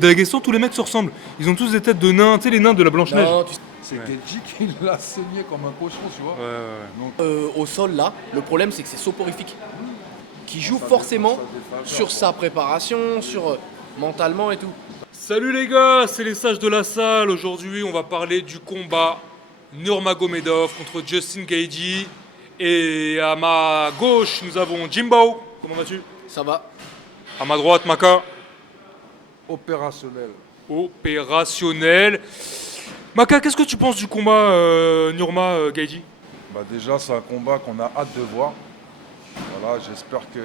Daghestan, tous les mecs se ressemblent. Ils ont tous des têtes de nains, tu sais, les nains de la Blanche-Neige. Non, C'est Gelji qui l'a saigné comme un cochon, tu vois. Donc, au sol là, le problème c'est que c'est soporifique. Qui joue forcément sur sa préparation, sur mentalement et tout. Salut les gars, c'est les sages de la salle. Aujourd'hui, on va parler du combat Nurmagomedov contre Justin Gaethje. Et à ma gauche, nous avons Jimbo. Comment vas-tu? Ça va. À ma droite, Maka. opérationnel. Opérationnel. Maka, qu'est-ce que tu penses du combat Nurma Gaethje? Bah déjà, c'est un combat qu'on a hâte de voir. Voilà, j'espère que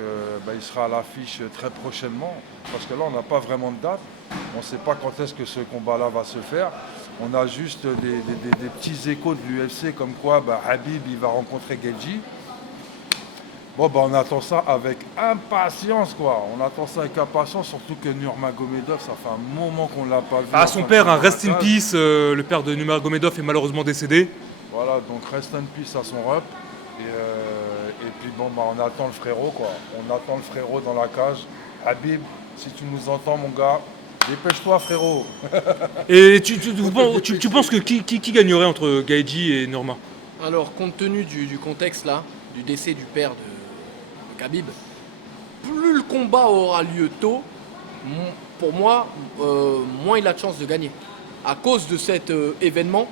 il sera à l'affiche très prochainement. Parce que là, on n'a pas vraiment de date. On ne sait pas quand est-ce que ce combat-là va se faire. On a juste des petits échos de l'UFC comme quoi Khabib il va rencontrer Gaethje. Bon, on attend ça avec impatience, quoi. On attend ça avec impatience, surtout que Nurmagomedov, ça fait un moment qu'on ne l'a pas vu. Ah, son père, un rest in peace. Le père de Nurmagomedov est malheureusement décédé. Voilà, donc rest in peace à son rep. Et puis on attend le frérot, quoi. On attend le frérot dans la cage. Khabib, si tu nous entends, mon gars, dépêche-toi, frérot. Et tu penses que qui gagnerait entre Gaethje et Nurma? Alors, compte tenu du contexte là, du décès du père de Khabib, plus le combat aura lieu tôt, pour moi, moins il a de chances de gagner. À cause de cet événement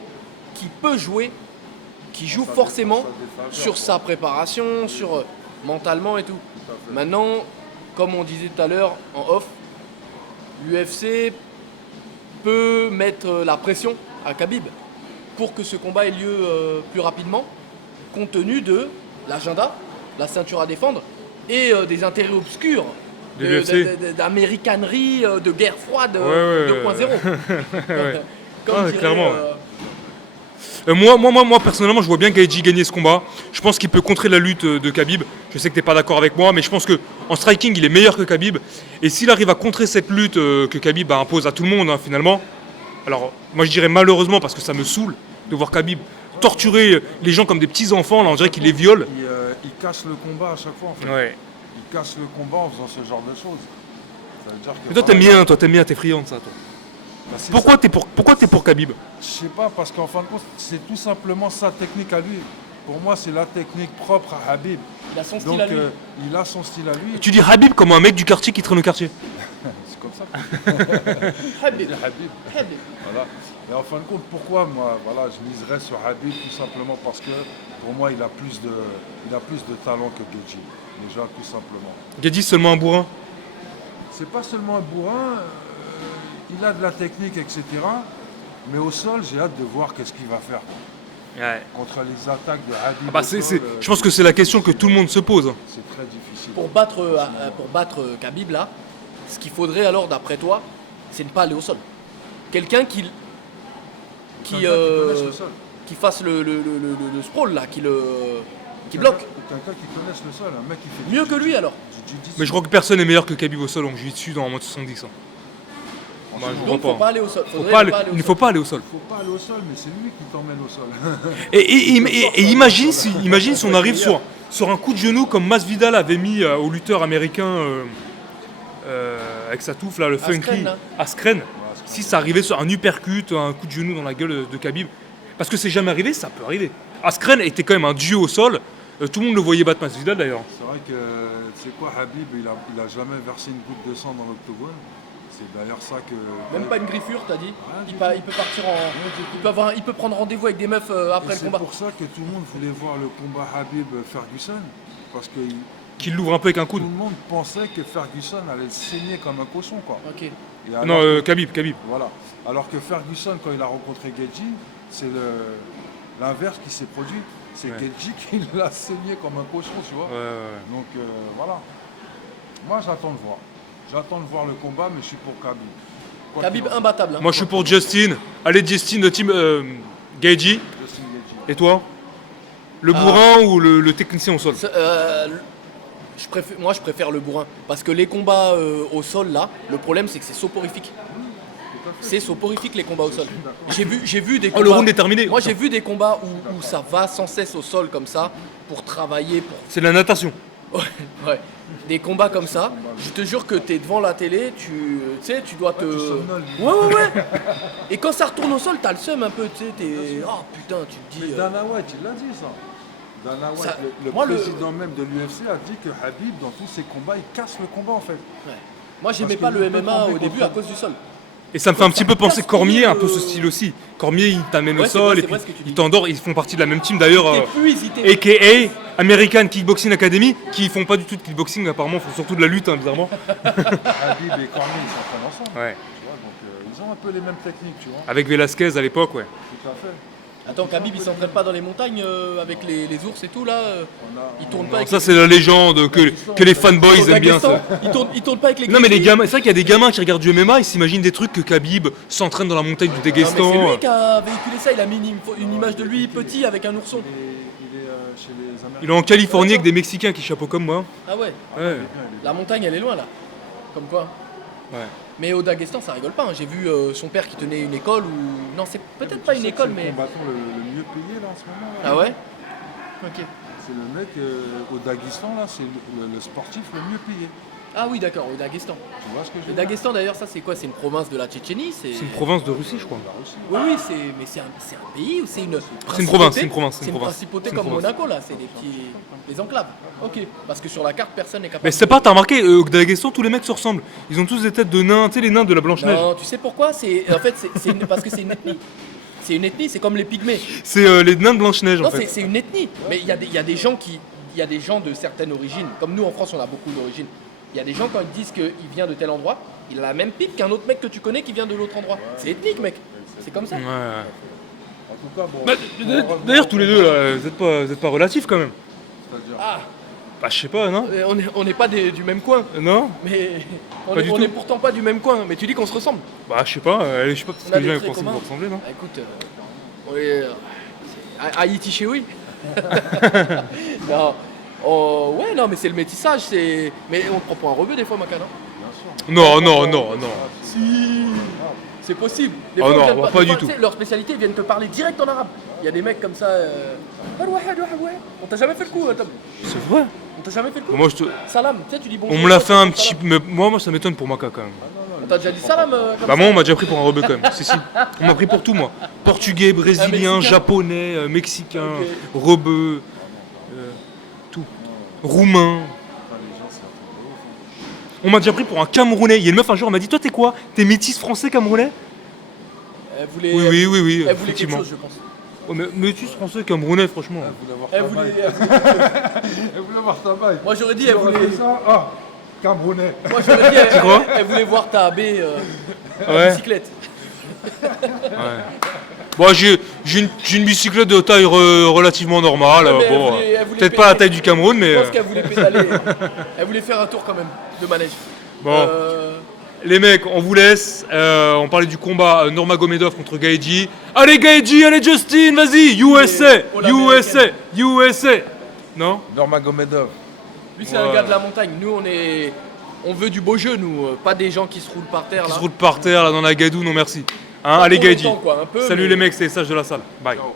qui peut jouer, qui joue forcément sur sa préparation, sur mentalement et tout. Maintenant, comme on disait tout à l'heure en off, l'UFC peut mettre la pression à Khabib pour que ce combat ait lieu plus rapidement, compte tenu de l'agenda, la ceinture à défendre et des intérêts obscurs d'américanerie, de guerre froide 2.0. Comme dirait, clairement. Moi, personnellement, je vois bien Gaethje gagner ce combat. Je pense qu'il peut contrer la lutte de Khabib. Je sais que tu n'es pas d'accord avec moi, mais je pense qu'en striking, il est meilleur que Khabib. Et s'il arrive à contrer cette lutte que Khabib impose à tout le monde, finalement, alors moi je dirais malheureusement, parce que ça me saoule de voir Khabib torturer les gens comme des petits-enfants, là, on dirait qu'il les viole. Il casse le combat à chaque fois, en fait. Ouais. Il casse le combat en faisant ce genre de choses. Ça veut dire que Mais toi, t'aimes bien, t'es friand de ça, toi. c'est Pourquoi ça. t'es pour Khabib? Je sais pas, parce qu'en fin de compte, c'est tout simplement sa technique à lui. Pour moi, c'est la technique propre à Khabib. il a son style Donc, à lui. il a son style à lui. Tu dis Khabib comme un mec du quartier qui traîne au quartier. C'est comme ça. Khabib. Habib. Khabib. Voilà. Et en fin de compte, pourquoi moi, je miserais sur Khabib tout simplement parce que pour moi, il a plus de talent que Gaethje. Déjà, tout simplement. Gaethje seulement un bourrin. C'est pas seulement un bourrin, il a de la technique, etc. Mais au sol, j'ai hâte de voir qu'est-ce qu'il va faire. Ouais. Contre les attaques de Khabib. Je pense que c'est la question que tout le monde se pose. C'est très difficile. Pour battre Khabib là, ce qu'il faudrait alors d'après toi, c'est ne pas aller au sol. Quelqu'un qui connaisse le sol. qui fasse le sprawl là, qui bloque. Quelqu'un qui connaisse le sol, un mec qui fait Mieux que lui alors. du jiu-jitsu. Mais je crois que personne n'est meilleur que Khabib au sol en jiu-jitsu dans un mode 70. Moi, je Donc vois faut pas aller au sol. Il ne faut pas aller au sol. Faut pas aller au sol, mais c'est lui qui t'emmène au sol. Et imagine si on arrive sur un coup de genou comme Masvidal avait mis au lutteur américain avec sa touffe là, le Askren, funky là. Askren. Si ça arrivait sur un uppercut, un coup de genou dans la gueule de Khabib, parce que c'est jamais arrivé, ça peut arriver. Askren était quand même un dieu au sol. Tout le monde le voyait battre Masvidal d'ailleurs. C'est vrai que, tu sais quoi, Khabib, il a jamais versé une goutte de sang dans l'octogone. C'est d'ailleurs ça que... Même pas une griffure, t'as dit. Rien Il du peut partir en. Il peut prendre rendez-vous avec des meufs après Et le c'est combat. pour ça que tout le monde voulait voir le combat Khabib-Ferguson. Parce que Qu'il l'ouvre un peu avec un tout coude. le monde pensait que Ferguson allait le saigner comme un cochon, quoi. Ok. Et alors Non, Khabib. Voilà. Alors que Ferguson, quand il a rencontré Gaethje, c'est l'inverse qui s'est produit. C'est Gaethje qui l'a saigné comme un cochon, tu vois. Donc voilà. Moi, j'attends de voir. J'attends de voir le combat, mais je suis pour Khabib. Quoi Khabib qu'il en soit. imbattable. Hein. Moi je suis pour Justin. Allez Justin de team Gaethje. Justin Gaethje. Et toi? Le bourrin ou le technicien au sol? Moi, je préfère le bourrin. Parce que les combats au sol, là, le problème, c'est que c'est soporifique. C'est soporifique, les combats au sol. J'ai vu des combats... le round est terminé. Moi, j'ai vu des combats où ça va sans cesse au sol, comme ça, pour travailler. C'est de la natation. Ouais. Des combats comme ça, je te jure que t'es devant la télé, tu sais, tu dois te. tu somnoles. Ouais. Et quand ça retourne au sol, t'as le seum un peu, tu sais, t'es. Oh putain, tu te dis. Mais Dana White, il l'a dit ça. Dana White, Ça- le moi, le- président même de l'UFC a dit que Habib, dans tous ses combats, il casse le combat en fait. Ouais. Moi, j'aimais Parce pas que le il peut MMA tomber au début contre- à cause du sol. Et ça me fait un petit peu penser casse Cormier, tout, un peu ce style aussi. Cormier, il t'amène Ouais, au c'est sol vrai, et c'est puis vrai ce que tu il dis. t'endort. Ils font partie de la même team d'ailleurs, T'épuises, il t'épuise. a.k.a. American Kickboxing Academy, qui font pas du tout de kickboxing apparemment, font surtout de la lutte, hein, bizarrement. Habib et Cormier, ils s'entraînent ensemble. Ouais. Tu vois, donc ils ont un peu les mêmes techniques, tu vois. Avec Velasquez à l'époque, ouais. Tout à fait. Attends, Khabib, il s'entraîne pas dans les montagnes avec les ours et tout là Il tourne pas avec Ça, c'est la légende que les fanboys Au aiment bien ça. Daghestan, il tourne pas avec les Non mais les grizzlies. gamins, c'est vrai qu'il y a des gamins qui regardent du MMA, ils s'imaginent des trucs que Khabib s'entraîne dans la montagne du Non, mais Daghestan. c'est lui qui a véhiculé ça, il a mis une image de lui petit avec un ourson. Il est chez les Américains. Il est en Californie avec des Mexicains qui chapeau comme moi. Ah ouais, Ouais. la montagne elle est loin là. Comme quoi. Ouais. Mais au Daghestan ça rigole pas, hein. J'ai vu son père qui tenait une école ou. Non, c'est peut-être pas une école mais. C'est le combattant le mieux payé là en ce moment. Là. Ah ouais. Ok. C'est le mec au Daghestan là, c'est le sportif le mieux payé. Ah oui d'accord, au Daghestan. Tu vois ce que je Le veux dire? Daghestan d'ailleurs ça c'est quoi? C'est une province de la Tchétchénie? C'est une province de Russie, je crois. La Russie. Oui, mais c'est un pays ou c'est une C'est une province, c'est une province, C'est une principauté C'est une comme province. Monaco là, c'est des enclaves. Ok, parce que sur la carte personne n'est capable. Mais c'est pas, t'as remarqué, au Daghestan, tous les mecs se ressemblent. Ils ont tous des têtes de nains, tu sais, les nains de la Blanche-Neige. Non, tu sais pourquoi? Parce que c'est une ethnie. C'est une ethnie, c'est comme les pygmées. C'est les nains de Blanche-Neige en Non, fait. c'est une ethnie. Mais il y a des gens de certaines origines. Comme nous en France, on a beaucoup d'origines. Il y a des gens quand ils disent qu'il vient de tel endroit, il a la même pipe qu'un autre mec que tu connais qui vient de l'autre endroit. C'est ethnique, mec. C'est comme ça. Ouais. En tout cas, bon. Bah, D'ailleurs, tous les deux, là, vous êtes pas relatifs quand même. C'est-à-dire, Ah, Bah, je sais pas, non on n'est pas du même coin. Non Mais Pas du on tout. est pourtant pas du même coin. Mais tu dis qu'on se ressemble. Bah, je sais pas, peut-être On que a les des gens ils traits pensent que communs. vous ressemblez, non Ah, écoute, on est Haïti chez oui. Non, ouais, non, mais c'est le métissage. Mais on te prend pour un rebeu des fois, Macan. Non, non, non, non. Si, c'est possible. Des Oh fois, non, ils viennent pas des du fois, tout. tu sais, leur spécialité, ils viennent te parler direct en arabe. Il y a des mecs comme ça. On t'a jamais fait le coup, Tom. C'est vrai. On t'a jamais fait le coup. Moi, Salam, tu sais, tu dis bonjour. on me l'a fait un salam. petit. Mais moi, ça m'étonne pour Maka quand même. On t'a déjà dit salam comme Bah, ça. moi, on m'a déjà pris pour un rebeu quand même. Si, si. On m'a pris pour tout, moi. Portugais, brésilien, Mexicain. japonais, mexicain, Ok. rebeu, tout. Roumain. On m'a déjà pris pour un Camerounais. Il y a une meuf un jour, elle m'a dit: toi, t'es quoi? T'es métis français camerounais? Elle voulait, Oui, oui, oui, oui, Elle voulait quelque effectivement. chose, je pense. Oh, mais métis français camerounais, franchement. Elle voulait voir ta baille. Moi j'aurais dit, elle voulait. ça. Ah, Camerounais. Moi j'aurais dit, crois elle voulait voir ta AB en Ouais. bicyclette. Bon, j'ai une bicyclette de taille relativement normale. Ouais, mais elle bon, voulait- elle voulait peut-être pas la payer. taille du Cameroun, mais Je pense qu'elle voulait pédaler. Elle voulait faire un tour quand même de manège. bon. Les mecs, on vous laisse. On parlait du combat Nurmagomedov contre Gaethje. Allez Gaethje, allez Justin, vas-y, USA, Oh, la USA, USA. Non? Nurmagomedov. Lui c'est un Ouais. gars de la montagne. Nous on veut du beau jeu, nous, pas des gens qui se roulent par terre Qui là. se roule par terre là dans la gadoue, non merci. Hein, Pas allez trop Gaethje. longtemps, quoi, un peu, Salut mais- les mecs, c'est les sages de la salle. Bye. Ciao.